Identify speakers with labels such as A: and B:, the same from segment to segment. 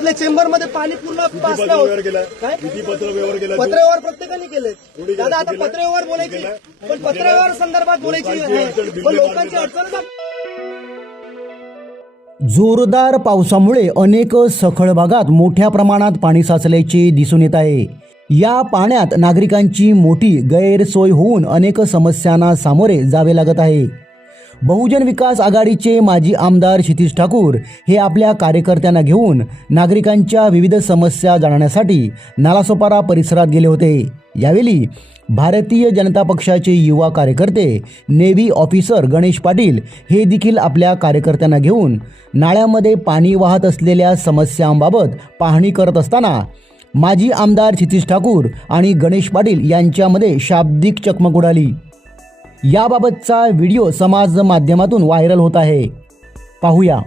A: बघितलं चेंबरमध्ये पाणी पूर्ण पास
B: पत्र व्यवहार केला
A: काय
B: किती पत्र व्यवहार केला तू?
A: पत्रव्यवहार प्रत्येकाने केले? दादा आता? पत्रव्यवहार बोलायची? पण पत्रव्यवहार संदर्भात बोलायची.
B: अडचण,
A: पण लोकांची आप-
C: जोरदार पावसामुळे अनेक सखल भागात मोठ्या प्रमाणात पाणी साचल्याचे दिसून येत आहे या पाण्यात नागरिकांची मोठी गैरसोय होऊन अनेक समस्यांना सामोरे जावे लागत आहे बहुजन विकास आघाडीचे माजी आमदार क्षितिश ठाकूर हे आपल्या कार्यकर्त्यांना घेऊन नागरिकांच्या विविध समस्या जाणण्यासाठी नालासोपारा परिसरात गेले होते. यावेळी भारतीय जनता पक्षाचे युवा कार्यकर्ते नेव्ही ऑफिसर गणेश पाटील हे देखील आपल्या कार्यकर्त्यांना घेऊन नाळ्यामध्ये पाणी वाहत असलेल्या समस्यांबाबत पाहणी करत असताना माजी आमदार क्षितिश ठाकूर आणि गणेश पाटील यांच्यामध्ये शाब्दिक चकमक उडाली. याबाबतचा व्हिडिओ समाज माध्यमातून व्हायरल होत आहे. पाहूया.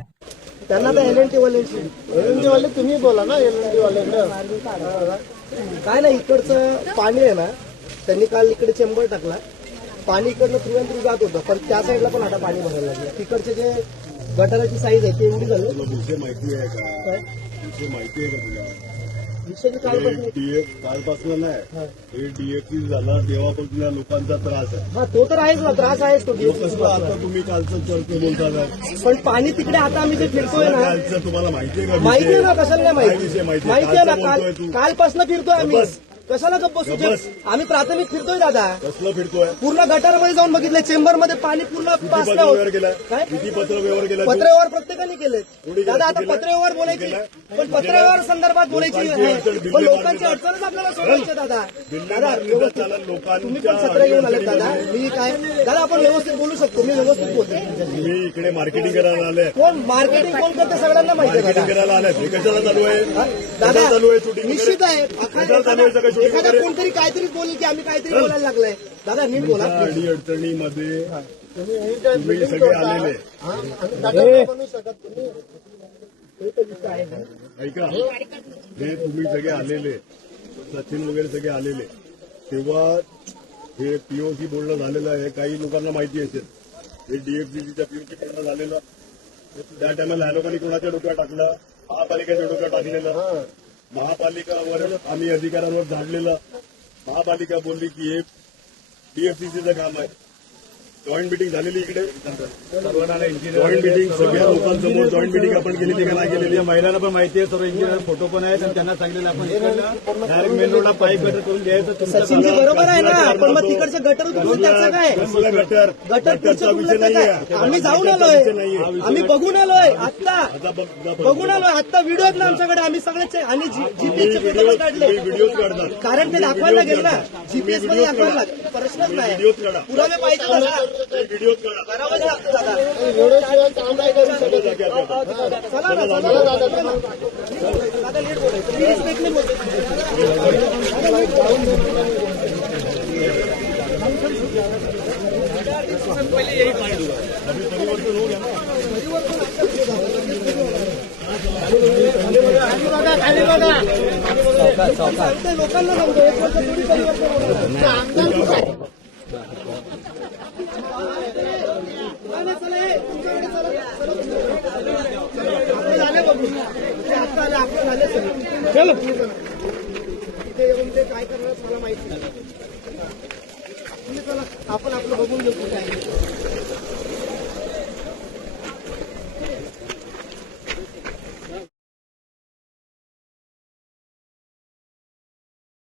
A: त्यांना तर L N T L N T वाले तुम्ही बोला ना एल एन टी वाल्यांकडे काय नाही इकडचं पाणी आहे ना त्यांनी काल इकडे चेंबर टाकला. पाणी इकडनं थ्रू जात होतं पण त्या साईडला पण आता पाणी भरायला लागलं. तिकडचे जे गटाराची साईज आहे ती एवढी झाली.
B: माहिती आहे का? माहिती आहे का तुला? डीएफ कालपासून नाही हे डीएफसी झाला तेव्हापासून लोकांचा त्रास आहे
A: हा तो तर आहेच ना त्रास आहेच तो
B: मग कसं आता तुम्ही कालचं चर्चा बोलता
A: पण पाणी तिकडे आता आम्ही जे फिरतोय ना
B: कालचं तुम्हाला माहिती आहे का
A: माहिती आहे? ना कशाला नाही माहिती
B: माहिती आहे?
A: ना काल
B: तू.
A: कालपासून फिरतोय आम्ही
B: बस.
A: कशाला गप्प बसू
B: बस.
A: आम्ही प्राथमिक फिरतोय दादा.
B: कसलं फिरतोय?
A: पूर्ण गटारमध्ये जाऊन बघितलं चेंबरमध्ये पाणी पूर्ण
B: किती
A: पास
B: पत्र व्यवहार केला
A: काय?
B: किती पत्र व्यवहार केला तू?
A: पत्रव्यवहार प्रत्येकाने केले
B: कोणी?
A: दादा आता
B: केलं?
A: पत्रव्यवहार बोलायची.
B: केलं?
A: पण पत्रव्यवहार संदर्भात बोलायची
B: लोकांची
A: आहे.
B: बिल्ले
A: पण लोकांची
B: मारली
A: अडचणच आपल्याला सोडवायची दादा.
B: बिल्ले
A: दादा
B: मारली तर
A: व्यवस्थित
B: चालेल, लोकांच्या
A: तुम्ही पण सत्र घेऊन आले दादा. मी काय? दादा आपण व्यवस्थित बोलू शकतो. मी व्यवस्थित बोलतो.
B: तुम्ही इकडे मार्केटिंग करायला आले
A: कोण? मार्केटिंग कोण करते सगळ्यांना माहिती आहे
B: मार्केटिंग
A: दादा.
B: करायला आले हे कशाला चालू आहे?
A: दादा
B: कशाला चालू आहे शूटिंग
A: निश्चित आहे.
B: कशाला चालू आहे सगळं शूटिंग
A: एखादा कोणतरी काहीतरी बोलेल की आम्ही काहीतरी बोलायला लागलंय. दादा नीट बोला
B: अडी अडचणीमध्ये तुम्ही सगळे आलेले. ऐका. हे तुम्ही सगळे आलेले. सचिन वगैरे सगळे आलेले. तेव्हा हे पीओसी बोलणं झालेलं आहे. काही लोकांना माहिती असेल. हे डीएफसीसीच्या पीओसी बोलणं झालेलं. त्या टायमाला ह्या लोकांनी कोणाच्या डोक्यात टाकलं? महापालिकेच्या डोक्यात टाकलेलं. महापालिकावर आम्ही अधिकाऱ्यांवर झाडलेलं महापालिका बोलली की हे डीएफसीसीचं काम आहे. जॉईंट मिटिंग झालेली इकडे. जॉईंट मिटिंग सगळ्या लोकांसमोर जॉईंट मिटिंग आपण केलेली का नाही केलेली
D: महिलांना पण माहिती आहे सर्व इंजिनियर फोटो पण आहेत आणि त्यांना सांगितलेलं आपण डायरेक्ट मेन रोडला पाईप गटर करून द्यायचं
A: बरोबर आहे ना पण मग तिकडचे गटर त्याचं काय?
B: Gutter
A: gutter. तुमचं काय? आम्ही जाऊन आलोय. आम्ही बघून आलोय. आत्ता
B: आता बघ- बघ-
A: बघून आलोय. आत्ता व्हिडिओ ना आमच्याकडे. आम्ही सगळेच आणि जीपीएसचे फोटो
B: व्हिडिओ
A: काढले.
B: व्हिडिओ काढतात
A: कारण ते दाखवायला लागेल ना. जीपीएसमध्ये दाखवायला लागेल. प्रश्नच नाही. पुरावे पाहिजे.
B: व्हिडिओ काढा
A: काम नाही करू शकत लोकांना सांगतो एक वर्ष थोडी परिवर्तन नाही, नाही, चला, हे, तुमच्याकडे चला, चला. आपलं झालं बघून. ते आत्ता आले, आपलं झालं सगळं. इथे येऊन ते काय करणार मला माहिती नाही. चला आपण आपलं बघून घेऊ कुठे आहे.